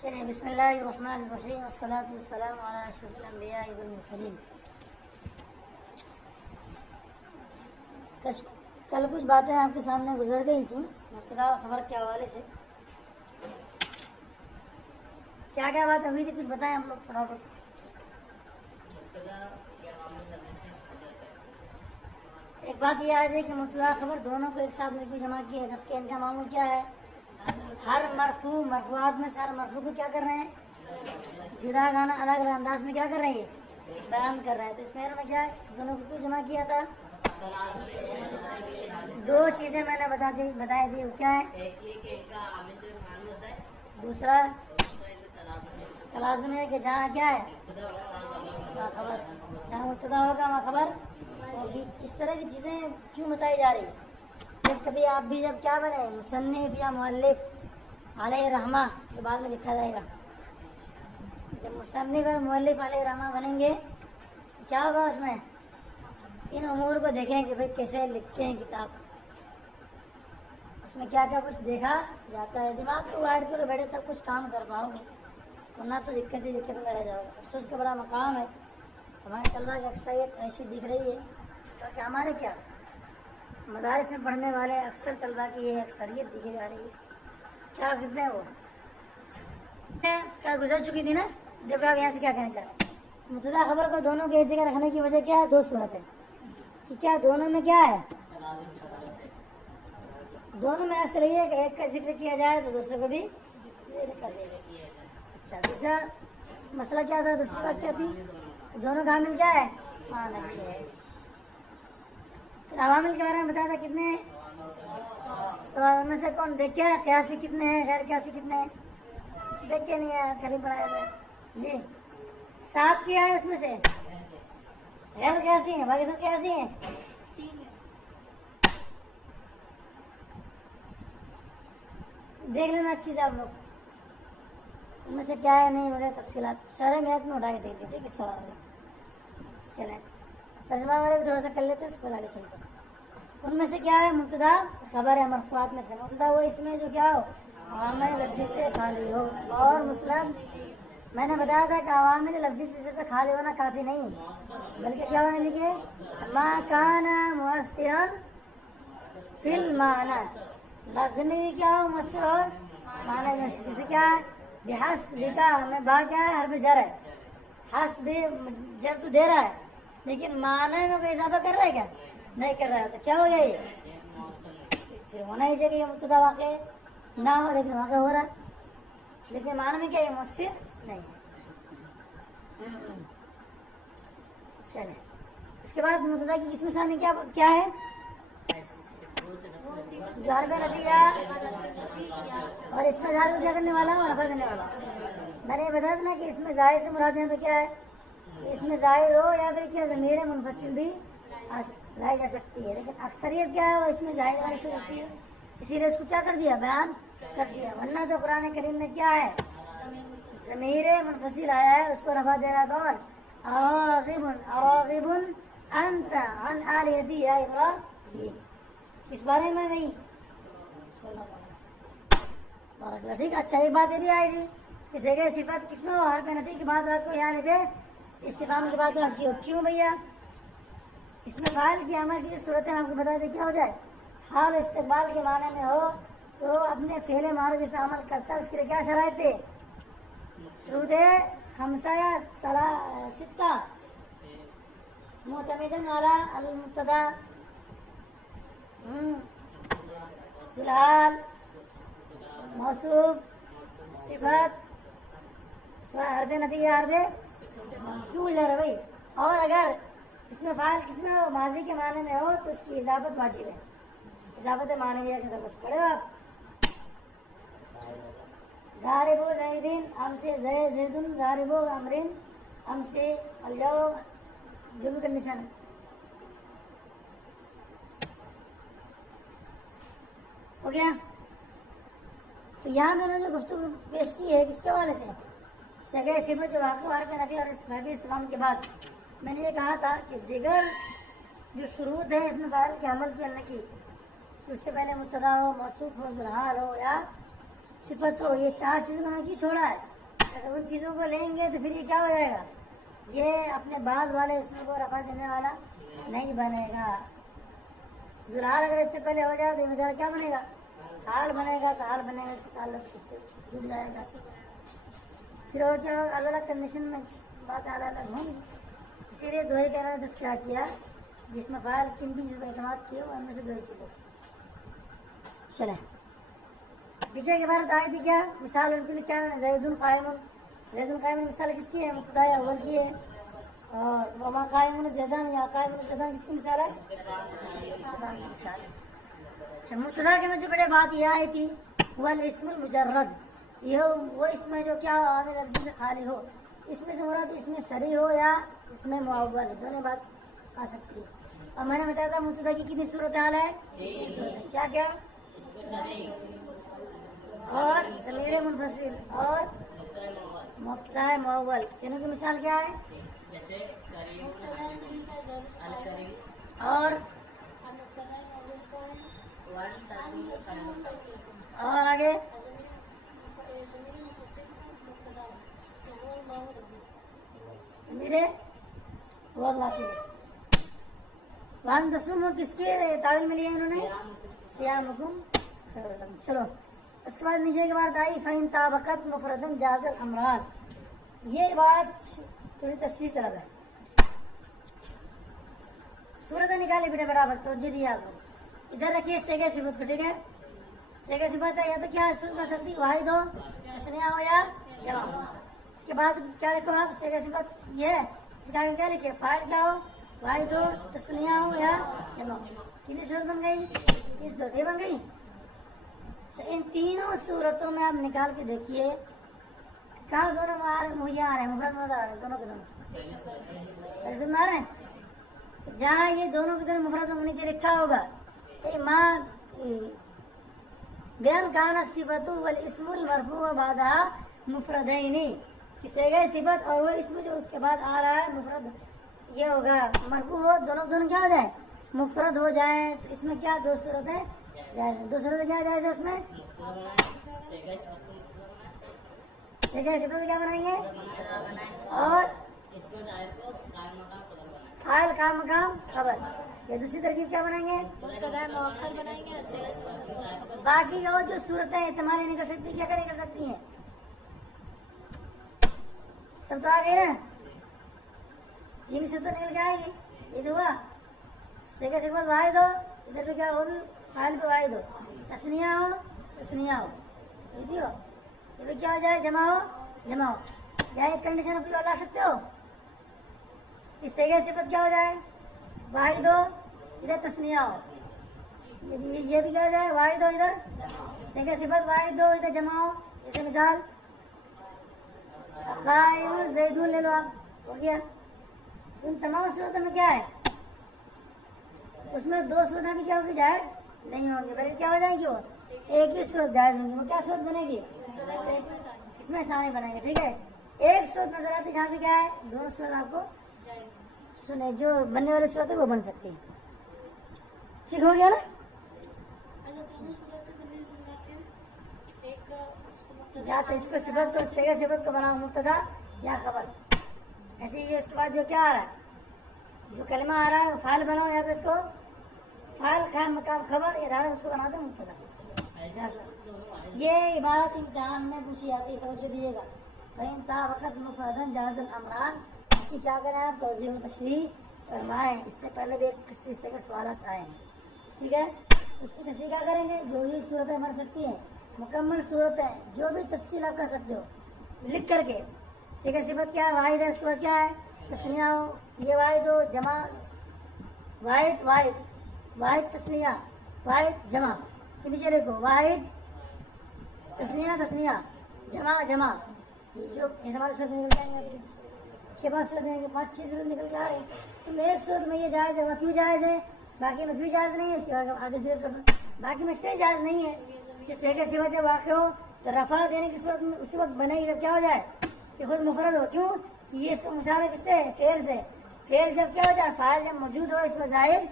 چلیے بسم اللہ الرحمن الرحیم والصلاة والسلام علی اشرف الانبیاء والمرسلین۔ کل کچھ باتیں آپ کے سامنے گزر گئی تھیں مبتدا خبر کے حوالے سے۔ کیا کیا بات ہوئی تھی کچھ بتائیں ہم لوگ فٹافٹ۔ ایک بات یہ آئی تھی کہ مبتدا خبر دونوں کو ایک ساتھ میں کیوں جمع کیا ہے، جبکہ ان کا معمول کیا ہے، ہر مرفوع مرفوعات میں سے ہر مرفوع کو کیا کر رہے ہیں، جدا گانا الگ الگ انداز میں کیا کر رہے ہیں، بیان کر رہے ہیں۔ تو اس میں کیا ہے، دونوں کو کیوں جمع کیا تھا؟ دو چیزیں میں نے بتائی تھی، وہ کیا ہے؟ دوسرا تلازم ہے کہ جہاں کیا ہے خبر، جہاں مبتدا ہوگا وہاں خبر ہوگی۔ اس طرح کی چیزیں کیوں بتائی جا رہی ہیں؟ جب کبھی آپ بھی جب کیا بنے، مصنف یا مؤلف علیہ رحمہ کے بعد میں لکھا جائے گا، جب مصنف اور مؤلف علیہ رحمہ بنیں گے کیا ہوگا، اس میں ان امور کو دیکھیں کہ بھئی کیسے لکھتے ہیں کتاب، اس میں کیا کیا کچھ دیکھا جاتا ہے۔ دماغ کو وائڈ کرو بیٹھے تب کچھ کام کر پاؤ گے، ورنہ تو دقت میں رہ جاؤ گے۔ افسوس کا بڑا مقام ہے، ہمارے طلبا کی اکثریت ایسی دکھ رہی ہے، کیونکہ ہمارے کیا مدارس میں پڑھنے والے اکثر طلبا کی یہ اکثریت دکھی جا رہی ہے۔ کیا کرتے ہیں وہ کیا گزر چکی تھی نا، جب آپ یہاں سے کیا کہنا چاہتے ہیں، مبتدا خبر کو دونوں کو ایک جگہ رکھنے کی وجہ کیا ہے، دو صورت ہے کہ کیا دونوں میں کیا ہے، دونوں میں اصل یہ ہے کہ ایک کا ذکر کیا جائے تو دوسرے کو بھی ذکر کر دیا جائے۔ اچھا دوسرا مسئلہ کیا تھا، دوسری بات کیا تھی، دونوں کا حامل کیا ہے، نبی ہے۔ پھر عوامل کے بارے میں بتایا تھا کتنے ہیں، سوال میں سے کون دیکھ کیا قیاسی کتنے ہیں، غیر قیاسی کتنے ہیں، دیکھ کے نہیں ہے، کل ہی پڑھایا تھا جی۔ 7 کیا ہے، اس میں سے غیر قیاسی ہیں، باقی سب قیاسی ہیں، 3 دیکھ لینا اچھی سے آپ لوگ، ان میں سے کیا ہے نہیں وغیرہ تفصیلات شرح میت میں اٹھا کے دیکھ لیجیے کس سوال ہے۔ چلیں ترجمہ والے بھی تھوڑا سا کر لیتے ہیں، اس کو آگے چلتے ہیں۔ ان میں سے کیا ہے، مبتدا خبر ہے، مرفوعات میں سے مبتدا وہ اس میں جو کیا ہو، عوامل لفظی سے خالی ہو، اور مسند میں نے بتایا تھا کہ عوامل لفظی سے صرف خالی ہونا کافی نہیں، بلکہ کیا ہونا چاہیے، ما کان مؤثرا فی المعنی، لفظ میں بھی کیا ہو مؤثر اور معنی میں جیسے کیا ہے، بحسب کا میں با کیا ہے، حرف جر ہے، حسب جر تو دے رہا ہے لیکن معنی میں کوئی اضافہ کر رہا ہے کیا، نہیں کر رہا ہے، تو کیا ہو گیا یہ، پھر ہونا ہی چاہیے یہ مبتدا واقع نہ ہو لیکن واقع ہو رہا ہے، لیکن معنی میں کیا یہ مؤثر نہیں۔ چلے اس کے بعد مبتدا کی قسم ثانی کیا ہے، جو حرف نفیہ اور اس میں ظاہر کیا کرنے والا اور رفع کرنے والا۔ میں نے یہ بتایا تھا نا کہ اس میں ظاہر سے مراد یہاں پہ کیا ہے کہ اس میں ظاہر ہو یا پھر کیا ضمیر منفصل بھی لائی جا سکتی ہے، لیکن اکثریت کیا ہے وہ اس میں ظاہر ظاہر سے ہوتی ہے، اسی لیے اس کو کیا کر دیا، بیان کر دیا۔ ورنہ تو قرآن کریم میں کیا ہے، ضمیر منفصل آیا ہے، اس کو رفع دے رہا کون، اراغب انت عن آلیتی یا ابراہیم، اس بارے میں بھائی ٹھیک۔ اچھا ایک بات یہ بھی آئی تھی کہ جگہ صفت کس میں ہو، حرف نفی کے بعد آپ کو یہاں پہ استفہام کے بعد کی ہو، کیوں بھیا، اس میں فاعل کی عمل کی صورتیں آپ کو بتا دیں کیا ہو جائے، حال استقبال کے معنی میں ہو تو اپنے فعل معروف سے عمل کرتا ہے، اس کے لیے کیا شرائط ہے، شروط خمسہ یا ستہ، معتمدن علی المبتدا، ذوالحال، موصوف، صفت، حرف نفی یا حرف کیوں بول رہا ہے بھائی، اور اگر اس میں فاعل کس میں ہو، ماضی کے معنی میں ہو تو اس کی اضافت واجب ہے، اضافت معنویہ کے درس پڑھے آپ، ضارب زیدین، ہم سے زیدن، ضارب امرین، ہم سے اليوم، جو بھی کنڈیشن ہے ہو گیا۔ تو یہاں میں نے جو گفتگو پیش کی ہے کس کے حوالے سے، صیغہ صفت جو واقع حرف نفی اور نفی استفہام کے بعد میں نے یہ کہا تھا کہ دیگر جو شروط ہے اس میں فاعل کے عمل کی اللہ کی کہ اس سے پہلے مبتدا ہو، موصوف ہو، ذوالحال ہو یا صفت ہو. یہ چار چیزوں کو انہوں نے کیوں چھوڑا ہے؟ اگر ان چیزوں کو لیں گے تو پھر یہ کیا ہو جائے گا؟ یہ اپنے بعد والے اسم کو رفع دینے والا نہیں بنے گا. ذوالحال اگر اس سے پہلے ہو جائے تو یہ مثال کیا بنے گا؟ حال بنے گا. تو حال بنے گا، اس کا تعلق اس سے جڑ جائے گا. پھر اور کیا ہوگا؟ الگ الگ کنڈیشن میں بات الگ الگ ہوں گی. اسی لیے دوہے کہنا نے تذکرہ کیا جس میں فاعل کن کن چیزوں پر اعتماد کیا ان میں سے دو ہی چیزوں. چلیں پیچھے کے بارے آئی تھی کیا مثال ان کے لیے کیا؟ زید قائم. زید قائم مثال کس کی ہے؟ مبتدا اول کی ہے. اور وما قائم زیدان یا قائم زیدان کس کی مثال ہے؟ استفہام کی مثال ہے. اچھا مبتدا کے اندر جو بڑے بات یہ آئی تھی وہ الاسم المجرد، یہ وہ اسم ہے جو کیا عامل لفظی سے خالی ہو. اس میں سے مراد اس میں صریح ہو یا اس میں معول، دونوں بات آ سکتی ہے. اور میں نے بتایا تھا مبتدا کی کتنی صورتحال ہے؟ کیا کیا؟ اور ضمیر منفصل اور مبتدا معول. تینوں کی مثال کیا ہے؟ اور آگے ضمیر واللہ. ٹھیک. وان دسم کس کے تعویل میں لیے انہوں نے؟ صیامکم خیر لکم. چلو اس کے بعد نیچے کی بات آئی فَإِن طَابَقَتْ مُفْرَدًا جَازَ الْأَمْرَانِ. یہ عبارت تھوڑی تشریح طلب ہے. صورت نکالی بیٹے برابر توجہ دیا آپ کو. ادھر رکھیے سیغہ صفت کو. ٹھیک ہے سیغہ صفت ہے یا تو کیا صورت میں سکتی واحد ہو، تثنیہ ہو یا جمع ہو. اس کے بعد کیا لکھو آپ؟ سیغہ صفت یہ ہے. اس کے آگے کیا لکھے؟ فاعل کیا ہو؟ واحد ہو، تثنیہ ہو یا جمع ہو. کتنی صورت بن گئی؟ تین صورت. یہ بن گئی. ان تینوں صورتوں میں آپ نکال کے دیکھیے کہاں دونوں مہیا آ رہے ہیں، مفرد مراد آ رہے ہیں دونوں کے دونوں سن آ رہے ہیں. جہاں یہ دونوں کی دونوں مفرد میں نیچے لکھا ہوگا ماں بیان کانا صفت والاسم المرفوع بعدها مفردین، کسی گئے صفت اور وہ اسم جو اس کے بعد آ رہا ہے مفرد یہ ہوگا مرفوع ہو، دونوں کیا ہو جائیں؟ مفرد ہو جائیں. تو اس میں کیا دو صورت ہے جائز. دو صورت کیا جائز ہے اس میں؟ سیغہ صفت کیا بنائیں گے؟ اور فاعل کا مقام خبر. یہ دوسری ترکیب کیا بنائیں گے؟ مبتدا مؤخر بنائیں گے. باقی اور جو صورتیں احتمال نہیں کر سکتی کیا کر سکتی ہیں؟ سب تو آ گئی نا. تین صورتیں نکل کے آئے گی. یہ تو ہوا سیغہ صفت واحد ہو، ادھر پہ کیا ہو بھی فاعل پہ واحد ہو، تثنیہ ہو یہ ہو، یہ کیا ہو جائے؟ جمع ہو. کیا ایک کنڈیشن اپنی لا سکتے ہو کہ سیغہ صفت کیا ہو جائے؟ واحد ہو، ادھر تثنیہ ہو. یہ بھی کیا ہو جائے؟ واحد ہو، ادھر سیغہ صفت واحد ہو، ادھر جمع ہو. جیسے مثال قائم زیدون لے لو آپ، ہو گیا. ان تمام صورتوں میں کیا ہے؟ اس میں دو صورتیں بھی کیا ہوگی؟ جائز نہیں ہوں گی، بلکہ کیا ہو جائیں گی؟ وہ ایک ہی صورت جائز ہوں گی. وہ کیا صورت بنے گی؟ اس میں ثانی بنے گی. ٹھیک ہے ایک صورت نظر آتی جہاں پہ کیا ہے دونوں صورت آپ کو سنے جو بننے والی صورت ہے وہ بن سکتی ہے. ٹھیک ہو گیا نا. یا تو اس کو صفت کو سیغہ صفت کو بناؤ مبتدا یا خبر. ایسے ہی اس کے بعد جو کیا آ رہا ہے جو کلمہ آ رہا ہے وہ فاعل بناؤ، یا پھر اس کو فاعل قائم مقام خبر یہ رہا اس کو بنا دو مبتدا. یہ عبارت امتحان میں پوچھی جاتی ہے، توجہ دیجیے گا. فَإِن طَابَقَتْ مُفْرَدًا جَازَ الْأَمْرَانِ. اس کی کیا کریں آپ؟ توضیح و تشریح فرمائیں. اس سے پہلے بھی ایک اس طرح کے سوالات آئے ہیں. ٹھیک ہے اس کی تشریح کیا کریں گے؟ جو بھی صورتیں بن سکتی ہیں مکمل صورتیں جو بھی تفصیل آپ کر سکتے ہو لکھ کر کے. سیغہ صفت کیا ہے؟ واحد ہے. اس کے بعد کیا ہے؟ تثنیہ ہو، یہ واحد ہو، جمع واحد تثنیہ واحد جمع کے نیچے لکھو واحد تثنیہ جمع. یہ جو ہمارے صورت نکل کے آئیں گے 6-5 صورتیں 5-6 صورت نکل کے آ رہی ہیں. تو ایک صورت میں یہ جائز ہے، وہ کیوں جائز ہے؟ باقی میں کیوں جائز نہیں ہے؟ اس کے آگے ذکر کرنا. باقی میں اس لیے جائز نہیں ہے کہ سیغہ صفت جب واقع ہو تو رفع دینے کی صورت میں اسی وقت بنے گی جب کیا ہو جائے کہ خود مفرد ہو. کیوں کہ یہ اس کو مشابہ کس سے؟ فعل سے. فعل جب کیا ہو جائے؟ فاعل جب موجود ہو اس میں ظاہر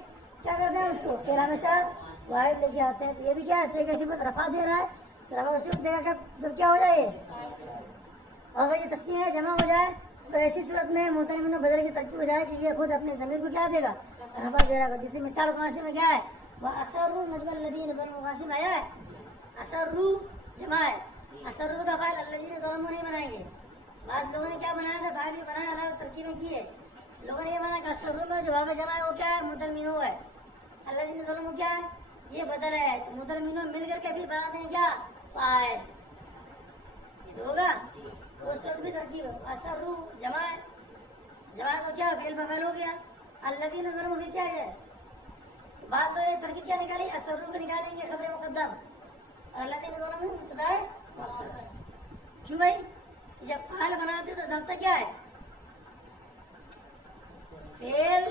کیا کرتے ہیں اس کو فعل ہمیشہ واحد لے کے آتے ہیں تو یہ بھی کیا ہے صحیح کا صفت رفع دے رہا ہے تو رفع صفت دے گا جب کیا ہو جائے اور اگر یہ تسنیہ ہے جمع ہو جائے تو ایسی صورت میں محترم میں بدل کی ترکیب ہو جائے کہ یہ خود اپنے ضمیر کو کیا دے گا رفع دے رہا ہے. جیسے مثال قرآن میں کیا ہے وہ اسروا نجوى الذين ظلموا قاسم آیا ہے اسروا جمع ہے اسروا کا فاعل الذين ظلموا نہیں بنائیں گے. بعض لوگوں نے کیا بنایا تھا فاعل بھی بنایا الگ ترکیبیں کی ہے. لوگوں نے یہ بنایا کہ اسروا میں جو باب جمع ہے وہ کیا ہے متلمین ہوا ہے الذين ظلموا کیا ہے یہ بدل ہے تو متلمین مل کر کے پھر بنا دیں کیا فاعل یہ تو ہوگا اس وقت بھی ترکیب اسروا جمع ہے جمع تو کیا فعل بفعل ہو گیا الذين ظلموا بھی کیا ہے بعد میں یہ ترکیب کیا نکالی اسروا کو نکالیں گے خبر مقدم اور الذين ظلموا مبتدا ہے مؤخر. کیوں بھائی جب فعل بناتے تو ضابطہ کیا ہے فعل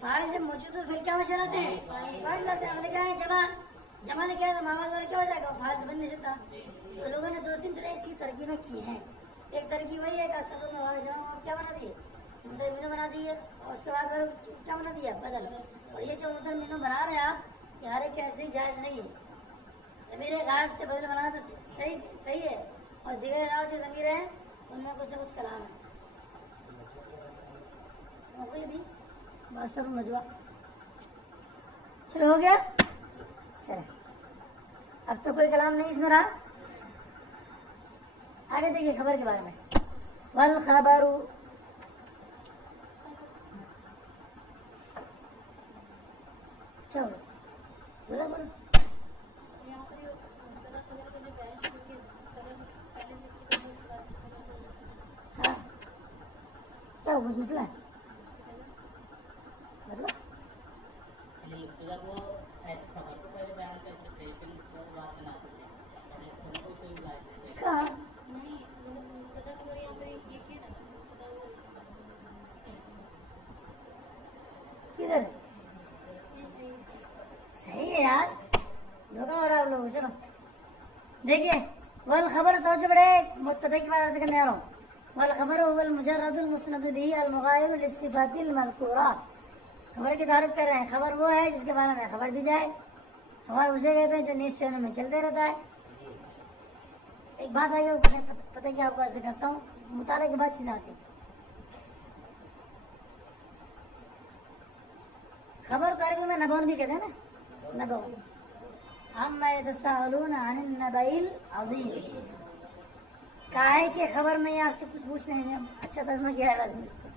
فاعل جب موجود ہو پھر کیا مشاء لاتے ہیں فاعل لاتے ہیں. ہم نے کہا ہے جمع نے کیا تو ماما دوارا کیا ہو جائے گا فاعل بن نہیں سکتا. تو لوگوں نے 2-3 طرح اس کی ترکیبیں کی ہیں. ایک ترکیب وہی ہے کہ اسروا میں واو جمع کیا بنا دی متلمین بنا دی ہے اور اس کے بعد کیا بنا دیا بدل. اور یہ جو متلمین بنا رہے ہیں آپ یہ ہر ایک ایسے جائز نہیں ہے. ضمیر غائب سے بدل بنانا تو صحیح ہے اور دیگر علاوہ جو ضمیر ہیں ان میں کچھ نہ کچھ کلام ہے. بھی باسر نجوا چلو ہو گیا. چلے اب تو کوئی کلام نہیں اس میں رہا. آگے دیکھیے خبر کے بارے میں والخبر چلو بولا بولو ہاں چلو کچھ مسئلہ ہے مطلب کہاں کدھر صحیح ہے یار دھوکا ہو رہا ہے آپ لوگوں. چلو دیکھیے والخبر توجہ بڑے مبتدا کی بات سے کرنے آ رہا ہوں. والخبر هو المجرد المسند به المغاير للصفات المذكورة. خبر کی تعریف کر رہے ہیں. خبر وہ ہے جس کے بارے میں خبر دی جائے. خبر اسے کہتے ہیں جو نیوز چینل میں چلتے رہتا ہے. ایک بات آئی پتہ کیا آپ کو ایسے کرتا ہوں مطالعے کے بعد چیزیں آتی ہیں. خبر کو عربی میں نبون بھی کہتے ہیں نا نبون. عما يتساءلون عن النبأ العظيم. کاہے کہ خبر میں یہ آپ سے کچھ پوچھ رہے ہیں. اچھا ترجمہ کیا ہے لازم اس کو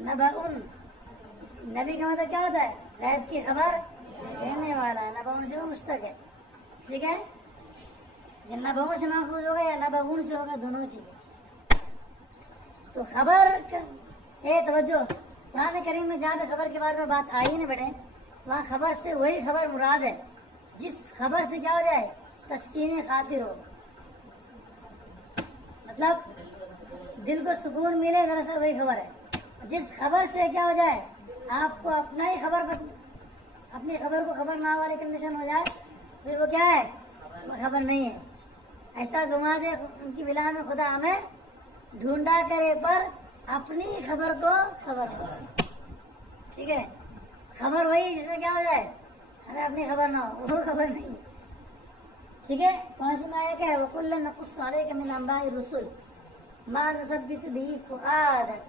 نبأن. نبی کا مطلب کیا ہوتا ہے غیب کی خبر دینے والا. نبأن سے وہ مشتق ہے. ٹھیک ہے یا نبأن سے محفوظ ہوگا یا نبأن سے ہوگا دونوں چیزیں. تو خبر توجہ قرآن کریم میں جہاں پہ خبر کے بارے میں بات آئی نہیں بڑھے وہاں خبر سے وہی خبر مراد ہے جس خبر سے کیا ہو جائے تسکین خاطر ہو. مطلب دل کو سکون ملے دراصل وہی خبر ہے. جس خبر سے کیا ہو جائے آپ کو اپنا ہی اپنی خبر کو خبر نہ والی کنڈیشن ہو جائے پھر وہ کیا ہے وہ خبر نہیں ہے. ایسا گما دے ان کی بلا میں خدا ہمیں ڈھونڈا کرے پر اپنی خبر کو خبر کرو. ٹھیک ہے خبر وہی جس میں کیا ہو جائے ہمیں اپنی خبر نہ ہو وہ خبر نہیں. ٹھیک ہے کون سی آیا کیا ہے وَكُلًّا نَقُصُّ عَلَيْكَ مِنْ أَنْبَاءِ الرُّسُلِ مَا نُثَبِّتُ بِهِ فُؤَادَكَ.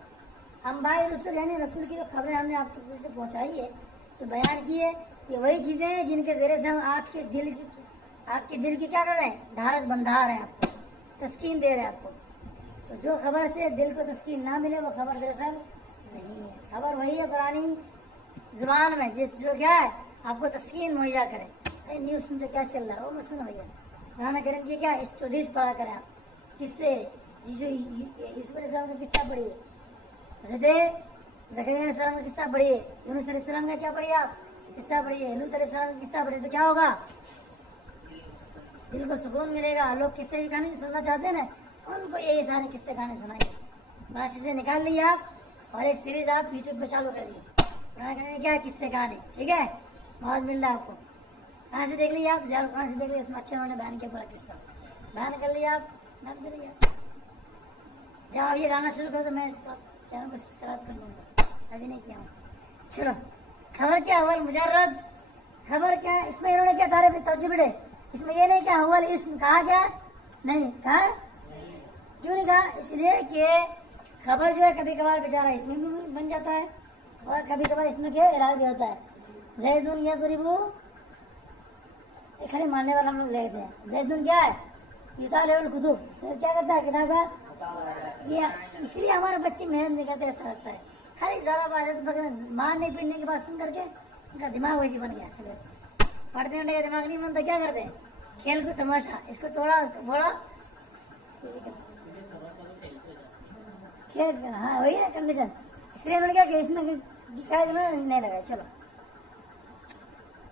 انباء رسول یعنی رسول کی خبریں ہم نے آپ تک جو پہنچائی ہے تو بیان کی ہے کہ وہی چیزیں ہیں جن کے ذریعے سے ہم آپ کے دل کی کیا کر رہے ہیں ڈھارس بندھا رہے ہیں آپ کو تسکین دے رہے ہیں آپ کو. تو جو خبر سے دل کو تسکین نہ ملے وہ خبر دراصل نہیں ہے. خبر وہی ہے قرآنی زبان میں جس جو کیا ہے آپ کو تسکین مہیا کرے. نیوز سنتے کیا چل رہا ہے وہ میں سنو بھیا. قرآن کریم کی کیا اسٹوریز پڑھا کریں آپ. کس سے یوسف علیہ السلام کا قصہ پڑھیے حضرت زکریا علیہ السلام کا قصہ پڑھیے یونس علیہ السلام کا کیا پڑھیے آپ قصہ پڑھیے لوط علیہ السلام کا قصہ پڑھیے تو کیا ہوگا دل کو سکون ملے گا. لوگ قصے کی کہانی سننا چاہتے ہیں نا ان کو یہی سارے قصے کہانی سنائیے. معاشرے سے نکال لیے آپ اور ایک سیریز آپ یوٹیوب پہ چالو کر دیے. قرآن کریم میں کیا ہے قصے کہانی. ٹھیک ہے بہت مل رہا ہے آپ کو. کہاں سے دیکھ لیے آپ زیادہ کہاں سے دیکھ لیے اس میں اچھا انہوں نے بیان کیا پورا قصہ بیان کر لیا آپ نہ کر لیا. جب آپ یہ گانا شروع کرو تو میں اس کا چینل کو سبسکرائب کر لوں گا ابھی نہیں کیا ہوں. چلو خبر کیا اول مجرد خبر کیا ہے اس میں انہوں نے کیا تعریف توجہ بیٹے اس میں یہ نہیں کیا ہوا اسم کہا کیا نہیں کہا کیوں نہیں کہا اس لیے کہ خبر جو ہے کبھی کبھار بیچارہ اس میں بھی بن جاتا ہے اور کبھی کبھار اس میں کیا اعراب بھی ہوتا ہے زیدن یضربو خالی ماننے والا ہم لوگ لکھتے ہیں زیدن کیا ہے یطالع الکتب کیا کرتا ہے کتاب کا یہ اس لیے ہمارے بچے محنت نہیں کرتے ایسا لگتا ہے خالی زیادہ بات پکڑنا مار نہیں پیٹنے کی بات سن کر کے ان کا دماغ ویسی بن گیا پڑھتے ہونے کا دماغ نہیں بنتا کیا کرتے ہیں کھیل کو تماشا اس کو توڑا اس کو بوڑا کھیل ہاں وہی ہے کنڈیشن اس لیے انہوں نے کیا کہ اس میں نہیں لگا چلو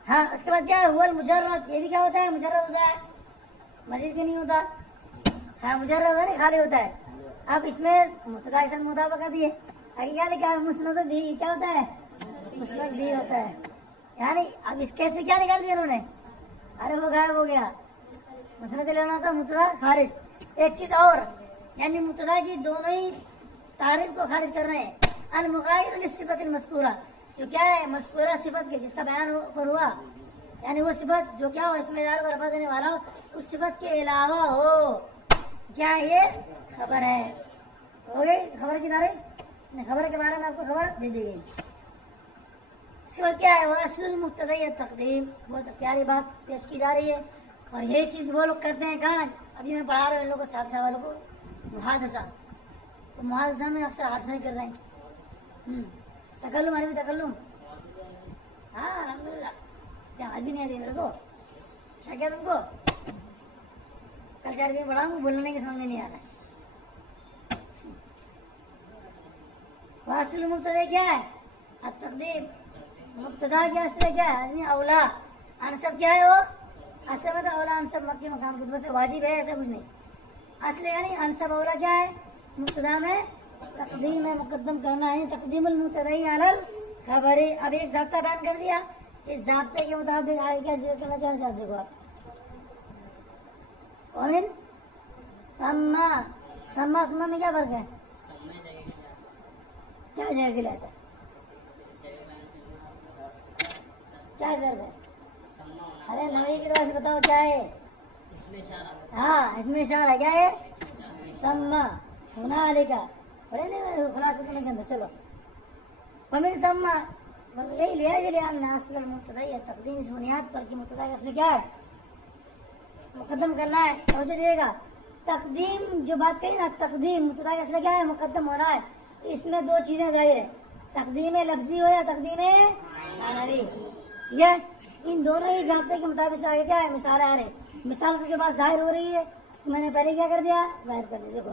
ہاں اس کے بعد کیا ہے ہوا المجرد یہ بھی کیا ہوتا ہے مجرد ہوتا ہے مزید بھی نہیں ہوتا ہاں مجرد ہوتا نہیں خالی ہوتا ہے اب اس میں مبتدا کے ساتھ مطابقت ہے آگے کیا لکھا ہے مسند بھی کیا ہوتا ہے مسند بھی ہوتا ہے یعنی اب اس کیسے کیا نکال دیا انہوں نے ارے وہ غائب ہو گیا مسند لینا ہوتا مبتدا خارج ایک چیز اور یعنی مبتدا کی دونوں ہی تعریف کو خارج کر رہے ہیں المغایر للصفت المذکورہ جو کیا ہے مذکورہ صفت کے جس کا بیان اوپر ہوا یعنی وہ صفت جو کیا ہو اس میں ادارے کو رفع دینے والا ہو اس صفت کے علاوہ ہو کیا یہ خبر ہے ہو گئی خبر کی تعریف خبر کے بارے میں آپ کو خبر دے دی گئی اس کے بعد کیا ہے وہ اصل المبتدی تقدیم بہت پیاری بات پیش کی جا رہی ہے اور یہی چیز وہ لوگ کرتے ہیں کہاں ابھی میں پڑھا رہا ہوں ان لوگوں کو ساتھ والوں کو محادثہ تو محادثہ میں اکثر حادثہ ہی کر رہے ہیں تکلم عربی تکلم ہاں الحمدللہ کیا عربی نہیں آتی میرے کو اچھا کیا تم کو کل سے عربی پڑھاؤں گا بولنے کے سمجھ میں نہیں آ رہا ہے واصل مبتدا کیا ہے التقدیم مبتدا کیا اصل کیا ہے آدمی اولا انصب کیا ہے وہ اصل میں تو اولا انصب مکی مقام کی طرف سے واجب ہے ایسا کچھ نہیں اصل یعنی انصب اولا کیا ہے مبتدا میں تقدیم ہے مقدم کرنا ہے تقدیم المبتدی علی الخبر اب ایک ضابطہ بیان کر دیا اس ضابطے کے مطابق آگے کیا ذکر کرنا چاہتے دیکھو آپ ومن ثم ثم میں کیا فرق ہے کیا جگہ کے لیتا ہے کیا ضرب ہے ارے نبی کی طرح سے بتاؤ کیا ہے ہاں اس میں اشارہ کیا ہے ثم ہنالک پڑھے نہیں خلاصہ تو نہیں کرتا چلو ومن ثم یہی لیا اصل المبتدی تقدیم اس بنیاد پر کہ مبتدا کا اصل کیا ہے مقدم کرنا ہے توجہ دیے گا تقدیم جو بات کہی نا تقدیم مبتدا کا اصل کیا ہے مقدم ہونا ہے اس میں دو چیزیں ظاہر ہے تقدیم لفظی ہو یا تقدیم معنوی ٹھیک ہے ان دونوں ہی ضابطے کے مطابق سے آگے کیا ہے مثال آ رہے مثال سے جو بات ظاہر ہو رہی ہے اس کو میں نے پہلے کیا کر دیا ظاہر کر دیا دیکھو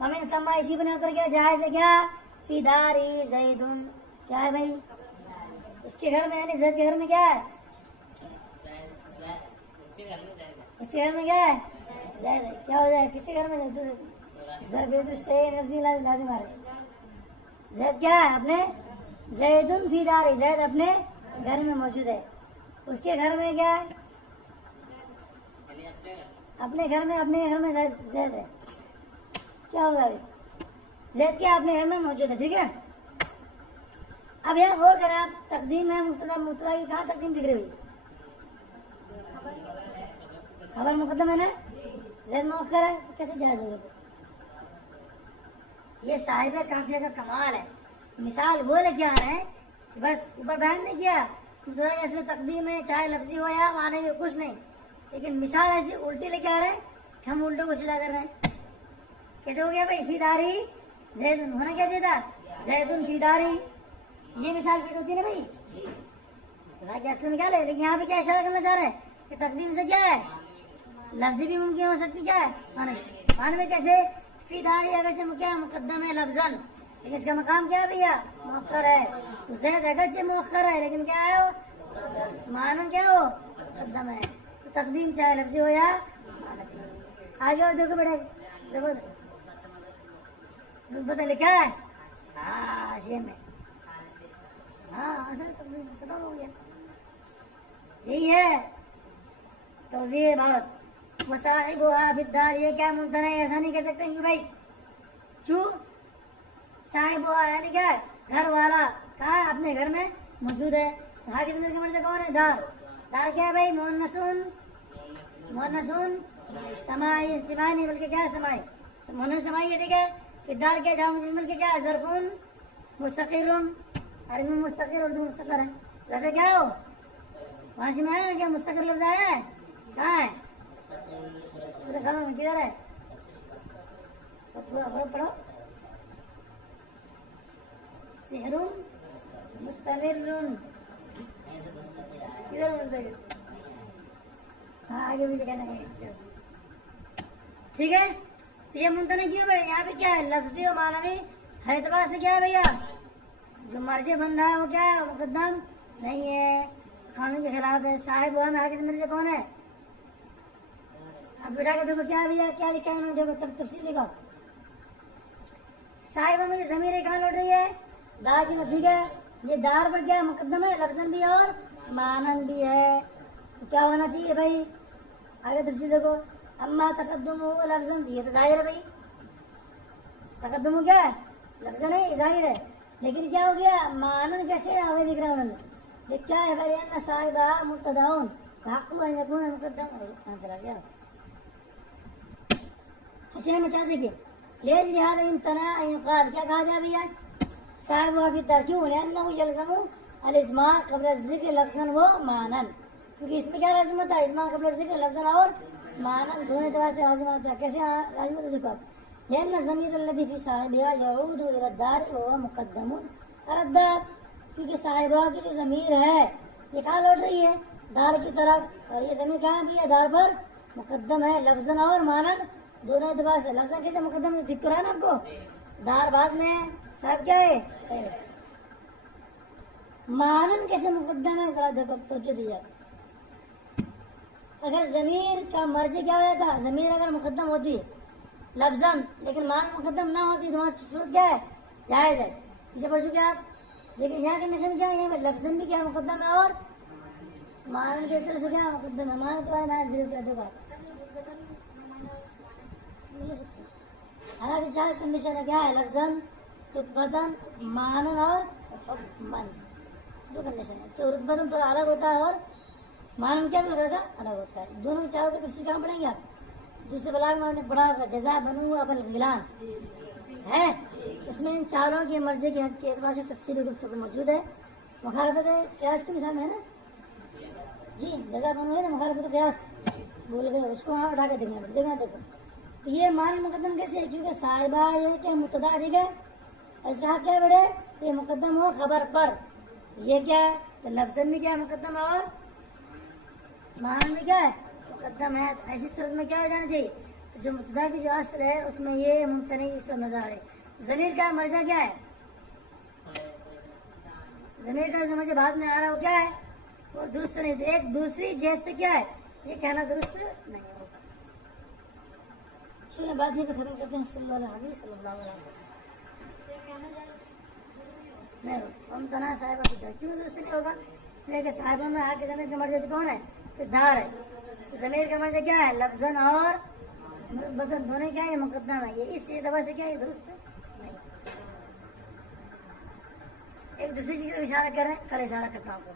ومن ثم اسی بنیاد پر کیا جائز ہے کیا فی داری زیدن کیا ہے بھائی اس کے گھر میں یعنی زید کے گھر میں کیا ہے اس کے گھر میں کیا ہے زید ہے کیا ہو جائے کسی گھر میں ضرب الشیء نفسی لازم آ رہا زید کیا ہے اپنے زیدن فی داری زید اپنے گھر میں موجود ہے اس کے گھر میں کیا ہے اپنے گھر میں زید ہے کیا ہوگا ابھی زید کیا اپنے گھر میں موجود ہے ٹھیک ہے اب یہاں غور کریں آپ تقدیم ہے مبتدا کی کہاں تقدیم دکھ رہی خبر مقدم ہے نا زید مؤخر ہے تو کیسے جائز ہوگا یہ صاحب قافیہ کا کمال ہے مثال وہ لے کے آ رہے ہیں کہ بس اوپر بیان نہیں کیا مبتدا کی اصل تقدیم ہے چاہے لفظی ہو یا معنی میں کچھ نہیں لیکن مثال ایسی الٹی لے کے آ رہے ہیں کہ ہم الٹوں کو سیدھا کر رہے ہیں کیسے ہو گیا بھائی فی داری زیدن ہونا کیا چاہیے تھا زیدن فی داری یہ مثال فٹ ہوتی ہے نا بھائی مبتدا کے اصل میں کیا لے لیکن یہاں پہ کیا اشارہ کرنا چاہ رہے ہیں کہ تقدیم سے کیا ہے لفظی بھی ممکن ہو سکتی کیا ہے معنی میں کیسے فی داری اگرچہ کیا مقدم ہے لفظاً لیکن اس کا مقام کیا ہے بھیا مؤخر ہے تو زید اگرچہ مؤخر ہے لیکن کیا ہے وہ معنی کیا ہو مقدم ہے تو تقدیم چاہے لفظی ہو یا آگے اور دیکھو بیٹا زبردست پتہ لکھا ہے ہاں یہ میں ہاں اصل تقدیم ختم ہو گیا یہی ہے توضیح عبارت وصاحبها فی الدار یہ کیا ممتنع ہے ایسا نہیں کہہ سکتے کہ بھائی کیوں صاحبها یعنی کیا ہے گھر والا کہاں ہے اپنے گھر میں موجود ہے ہاں کی ضمیر کا مرجع کون ہے؟ دار. دار کیا ہے بھائی؟ مؤنثون سماعی. سماعی نہیں بلکہ کیا ہے؟ سماعی. مؤنث سماعی ہے. ٹھیک ہے. پھر دار کیا ہے؟ جہاں مجمل کے کیا ہے؟ ظرفون مستقر. عربی میں مستقر، اردو مستقر ہے. ظرف کیا ہو؟ وہاں میں آیا نا کیا مستقر لفظ آیا ہے؟ کہاں ہے؟ سورہ قمر میں کدھر ہے؟ پڑھو. سحر مستمر. کدھر مستقر؟ ہاں آگے پیچھے کہنا ہے. ٹھیک ہے. تو یہ ممتنع کیوں بھائی؟ یہاں پہ کیا ہے؟ لفظی و معنوی ہر اعتبار سے کیا ہے بھیا؟ جو مرجع بن رہا ہے وہ کیا ہے؟ مقدم نہیں ہے، قانون کے خلاف ہے. صاحب ہوا میں آگے سے مرجع کون ہے؟ اب بیٹھا کے دیکھو کیا ہے بھیا، کیا لکھا ہے انہوں نے؟ دیکھو تفصیل دیکھو. صاحبہ میں یہ ضمیر کہاں لوٹ رہی ہے؟ دار کی. ٹھیک ہے. یہ دار پر کیا ہے؟ مقدم ہے، لفظن بھی اور معنن بھی ہے. تو کیا ہونا چاہیے بھائی؟ آگے تفصیل دیکھو. اما تقدم ہو لفظن، یہ تو ظاہر ہے بھائی. تقدم کیا ہے؟ لفظن ہے، ظاہر ہے. لیکن کیا ہو گیا؟ معنن کیسے آگے لکھ رہا ہے انہوں نے؟ دیکھ کیا ہے بھائی؟ ان صاحبہ مبتداؤن حق ان یکون مقدم. کہاں چلا گیا؟ حسین مچا دیکھیے. لیج لہذا امتناع ان قال، کیا کہا جائے بھیا؟ صاحب ہوا فی ترکیو لانه یلزم الاسماء قبل الذکر لفظا و معنن. کیونکہ اس میں کیا لازم ہوتا ہے؟ اسماء قبل الذکر لفظا اور معنن دونوں اعتبار سے لازم ہوتا ہے. کیسے لازم ہوتا ہے؟ دیکھو آپ، لان الضمیر الذي في صاحبها يعود الى الدار وهو مقدم على الدار. کیونکہ صاحبہ کی جو ضمیر ہے یہ کہاں لوٹ رہی ہے؟ دار کی طرف. اور یہ ضمیر کہاں بھی ہے؟ دار پر مقدم ہے، لفظا اور معنن دونوں اعتبار سے. لفظ کیسے مقدم ہے؟ دکھ تو رہا ہے نا آپ کو؟ دار بعد میں، صاحب کیا ہے پہلے. معنن کیسے مقدم ہے؟ ذرا دیکھو توجہ دیجیے. اگر ضمیر کا مرجع کیا ہوا تھا؟ ضمیر اگر مقدم ہوتی لفظاً لیکن معنن مقدم نہ ہوتی تو وہاں صورت کیا ہے؟ جائز ہے. پیچھے پڑھ چکے آپ. لیکن یہاں کنڈیشن کیا ہے؟ لفظاً بھی کیا مقدم ہے اور معنن کی طرف سے کیا مقدم ہے؟ معنن تو میں ذکر کر دوں گا. حالانکہ چار کنڈیشن ہے. کیا ہے؟ لفظاً، رتبتاً، معنن اور حکماً. دو کنڈیشن ہے. تو رتبتاً تھوڑا الگ ہوتا ہے اور معنن کیا بھی تھوڑا سا الگ ہوتا ہے. دونوں چاروں کی تفصیل کہاں پڑھیں گے آپ؟ دوسرے بلاغ میں ہم نے پڑھا ہوگا جزا بنو بالغلان ہے. اس میں ان چاروں کے مرجع کے حق کے اعتبار سے تفصیلی گفتگو موجود ہے. مخالفت قیاس کی مثال ہے نا جی. جزا بنو ہے نا، مخالفت قیاس بول گئے، اس کو وہاں اٹھا کے دیکھنا پڑے. دیکھنا دیکھو تو یہ معنی مقدم کیسے ہے؟ کیونکہ صاحبہ یہ کیا مبتدا. ٹھیک ہے. اور اس کا حق کیا ہے بیٹے؟ یہ مقدم ہو خبر پر. تو یہ کیا ہے؟ تو لفظاً بھی کیا ہے؟ مقدم ہے اور معنی میں کیا ہے؟ مقدم ہے. ایسی صورت میں کیا ہو جانا چاہیے؟ تو جو مبتدا کی جو اصل ہے اس میں یہ ممتنع اس پر نظر ہے. ضمیر کا مرجع کیا ہے؟ ضمیر کا جو مرجع بعد میں آ رہا ہے وہ کیا ہے؟ وہ درست نہیں. ایک دوسری جہت سے کیا ہے؟ یہ کہنا درست نہیں ہوگا. چلو بات یہ پہ ختم کرتے ہیں. صلی اللہ علیہ صلی اللہ علیہ وسلم. نہیں ممتنع صاحبہ کی در کیوں درست نہیں ہوگا؟ اس لیے کہ صاحبہ میں آ کے ضمیر کا مرجع کون ہے؟ پھر دار ہے. ضمیر کا مرجع کیا ہے؟ لفظاً اور بدن دونوں کیا ہے؟ مقدم ہے. یہ اس اعتبار سے کیا ہے؟ درست نہیں. ایک دوسری چیز کی طرف اشارہ کر رہے ہیں. کل اشارہ کرتا ہوں آپ کو.